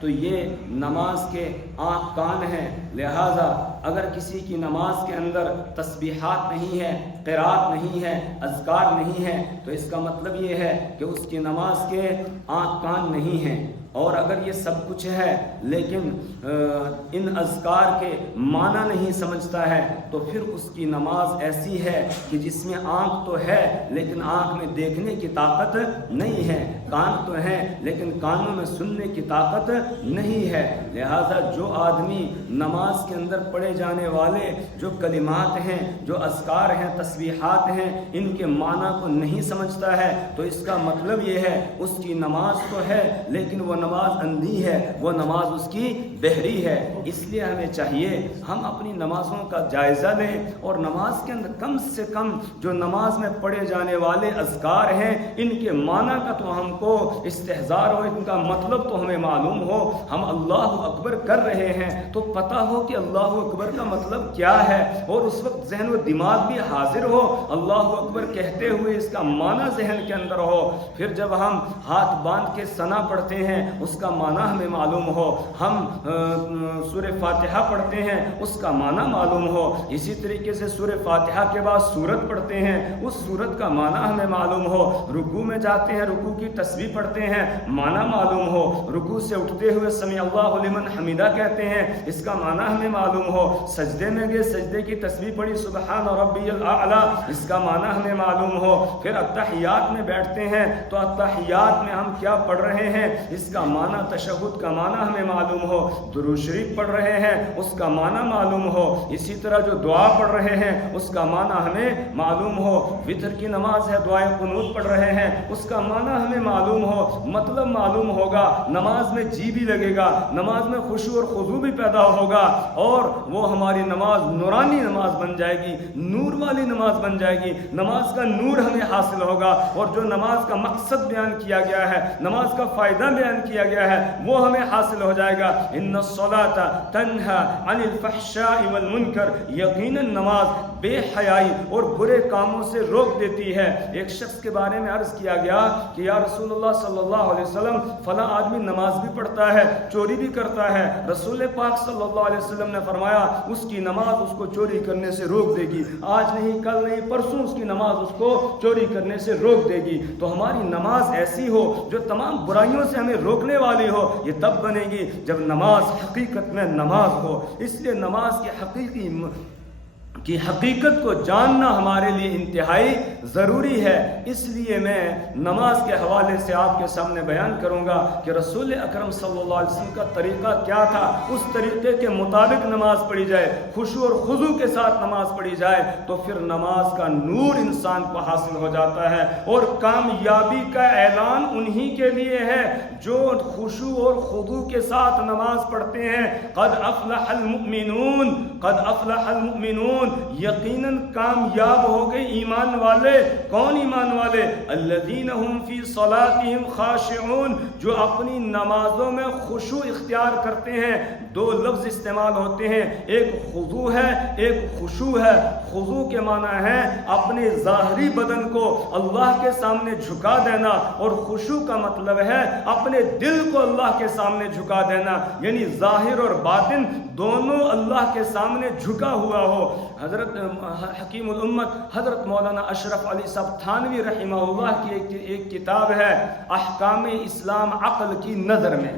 تو یہ نماز کے آنکھ کان ہیں۔ لہٰذا اگر کسی کی نماز کے اندر تسبیحات نہیں ہے، قرات نہیں ہے، اذکار نہیں ہے، تو اس کا مطلب یہ ہے کہ اس کی نماز کے آنکھ کان نہیں ہیں۔ اور اگر یہ سب کچھ ہے لیکن ان اذکار کے معنی نہیں سمجھتا ہے تو پھر اس کی نماز ایسی ہے کہ جس میں آنکھ تو ہے لیکن آنکھ میں دیکھنے کی طاقت نہیں ہے، کان تو ہیں لیکن کانوں میں سننے کی طاقت نہیں ہے۔ لہذا جو آدمی نماز کے اندر پڑھے جانے والے جو کلمات ہیں، جو اذکار ہیں، تسبیحات ہیں، ان کے معنی کو نہیں سمجھتا ہے تو اس کا مطلب یہ ہے اس کی نماز تو ہے لیکن وہ نماز اندھی ہے، وہ نماز اس کی بہری ہے۔ اس لیے ہمیں چاہیے ہم اپنی نمازوں کا جائزہ لیں اور نماز کے اندر کم سے کم جو نماز میں پڑھے جانے والے اذکار ہیں ان کے معنی کا تو ہم کو استحضار ہو، ان کا مطلب تو ہمیں معلوم ہو۔ ہم اللہ اکبر کر رہے ہیں تو پتہ ہو کہ اللہ اکبر کا مطلب کیا ہے، اور اس وقت ذہن و دماغ بھی حاضر ہو، اللہ اکبر کہتے ہوئے اس کا معنی ذہن کے اندر ہو۔ پھر جب ہم ہاتھ باندھ کے ثنا پڑھتے ہیں اس کا معنی ہمیں معلوم ہو، ہم سورہ فاتحہ پڑھتے ہیں اس کا معنی معلوم ہو، اسی طریقے سے سورہ فاتحہ کے بعد سورت پڑھتے ہیں اس سورت کا معنی ہمیں معلوم ہو، رکوع میں جاتے ہیں رکوع کی تسبیح پڑھتے ہیں معنی معلوم ہو، رکوع سے اٹھتے ہوئے سمیع اللہ لمن حمیدہ کہتے ہیں اس کا معنی ہمیں معلوم ہو، سجدے میں گئے سجدے کی تسبیح پڑھی سبحان ربی الاعلی اس کا معنی ہمیں معلوم ہو، پھر اتحیات میں بیٹھتے ہیں تو اتحیات میں ہم کیا پڑھ رہے ہیں اس کا معنی، تشہد کا معنی ہمیں معلوم ہو، درود شریف پڑھ رہے ہیں اس کا معنی معلوم ہو، اسی طرح جو دعا پڑھ رہے ہیں اس کا معنی ہمیں معلوم ہو، وتر کی نماز ہے دعائے قنوت پڑھ رہے ہیں اس کا معنی ہمیں معلوم ہو، مطلب معلوم ہوگا، نماز میں جی بھی لگے گا، نماز میں خشوع اور خضوع بھی پیدا ہوگا اور وہ ہماری نماز نورانی نماز بن جائے گی، نور والی نماز بن جائے گی، نماز کا نور ہمیں حاصل ہوگا، اور جو نماز کا مقصد بیان کیا گیا ہے، نماز کا فائدہ بیان کیا گیا ہے وہ ہمیں حاصل ہو جائے گا۔ ان الصلاۃ تنہی عن الفحشاء والمنکر، یقیناً نماز بے حیائی اور برے کاموں سے روک دیتی ہے۔ ایک شخص کے بارے میں عرض کیا گیا کہ یا رسول اللہ صلی اللہ علیہ وسلم فلاں آدمی نماز بھی پڑھتا ہے چوری بھی کرتا ہے، رسول پاک صلی اللہ علیہ وسلم نے فرمایا اس کی نماز اس کو چوری کرنے سے روک دے گی، آج نہیں کل نہیں پرسوں اس کی نماز اس کو چوری کرنے سے روک دے گی۔ تو ہماری نماز ایسی ہو جو تمام برائیوں سے ہمیں روکنے والی ہو، یہ تب بنے گی جب نماز حقیقت میں نماز ہو۔ اس لیے نماز کی حقیقت کو جاننا ہمارے لیے انتہائی ضروری ہے۔ اس لیے میں نماز کے حوالے سے آپ کے سامنے بیان کروں گا کہ رسول اکرم صلی اللہ علیہ وسلم کا طریقہ کیا تھا، اس طریقے کے مطابق نماز پڑھی جائے، خشوع اور خضوع کے ساتھ نماز پڑھی جائے تو پھر نماز کا نور انسان کو حاصل ہو جاتا ہے، اور کامیابی کا اعلان انہی کے لیے ہے جو خشوع اور خضوع کے ساتھ نماز پڑھتے ہیں۔ قد افلح المؤمنون، قد افلح المؤمنون، یقیناً کامیاب ہو گئے ایمان والے۔ کون ایمان والے؟ الذین هم فی صلاتهم خاشعون، جو اپنی نمازوں میں خشوع اختیار کرتے ہیں۔ دو لفظ استعمال ہوتے ہیں، ایک خضوع ہے ایک خشوع ہے۔ خضوع کے معنی ہے اپنے ظاہری بدن کو اللہ کے سامنے جھکا دینا، اور خشوع کا مطلب ہے اپنے دل کو اللہ کے سامنے جھکا دینا، یعنی ظاہر اور باطن دونوں اللہ کے سامنے جھکا ہوا ہو۔ حضرت حکیم الامت حضرت مولانا اشرف علی صاحب تھانوی رحمہ اللہ کی ایک کتاب ہے احکام اسلام عقل کی نظر میں۔